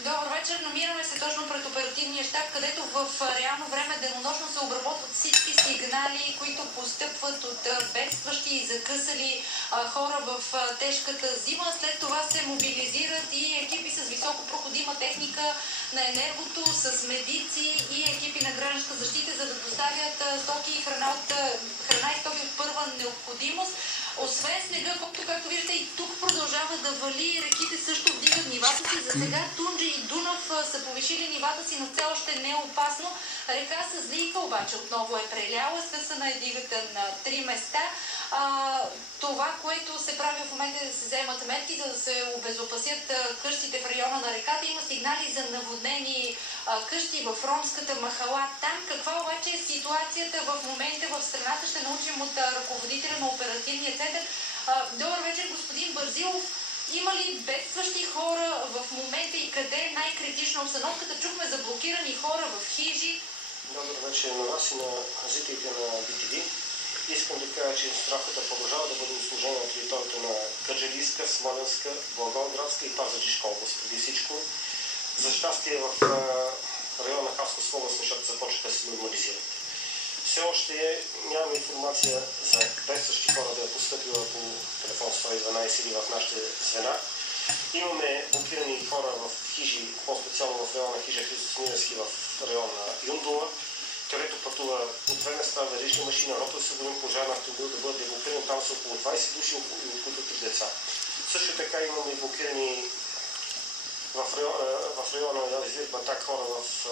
Добър вечер. Намираме се точно пред оперативния щаб, където в реално време денонощно се обработват всички сигнали, които постъпват от бедстващи и закъсали хора в тежката зима. След това се мобилизират и екипи с високопроходима техника на енергото, с медици и екипи на гражданска защита, за да доставят стоки и храна и стоки от първа необходимост. Освен снега, както виждате, и тук продължава да вали, реките също вдигат нивата си. За сега Тунджа и Дунав са повишили нивата си, но все още не е опасно. Река Съзлийка обаче отново е преляла, скъсана е дигата на 3 места. Това, което се прави в момента, е да се вземат мерки, за да се обезопасят къщите в района на реката. Има сигнали за наводнени къщи в ромската махала. Там каква обаче е ситуацията в момента в страната, ще научим от ръководителя на оперативния център. Добър вечер, господин Бързилов. Има ли бедстващи хора в момента и къде е най-критична обстановката? Чухме за блокирани хора в хижи. Добър вечер на вас и на зрителите на BTV. Искам да кажа, че страхата продължава да бъде услужена на територията на Кърджалийска, Смолянска, Благоевградска и Пазарджишка област преди всичко. За щастие в района на Хасковска област нещата започнаха да се нормализират. Все още нямаме информация за бедстващи хора да е постъпила по телефон 112 или в нашите звена. Имаме блокирани хора в хижи, по-специално в района на хижа Христос Миревски в района на Юндула, където пътува от две места верижна машина, ротор сигурен пожарна автомобил да бъде деблокиран. Там са около 20 души, от които 3 деца. Също така имаме блокирани в района на Излир Батак хора в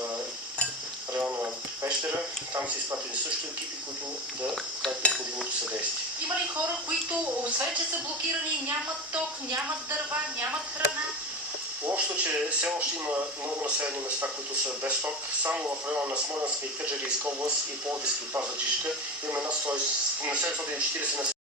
района на Пещера. Там са изпратени също екипи, които да дадат необходимото съдействие. Има ли хора, които, освен че са блокирани, нямат ток, нямат дърва, нямат храна? Лошото, че все още има много населени места, които са без ток. Само в района на Смолянска и Кърджалийска област и Пловдивска и Пазарджишка имаме на 740 населени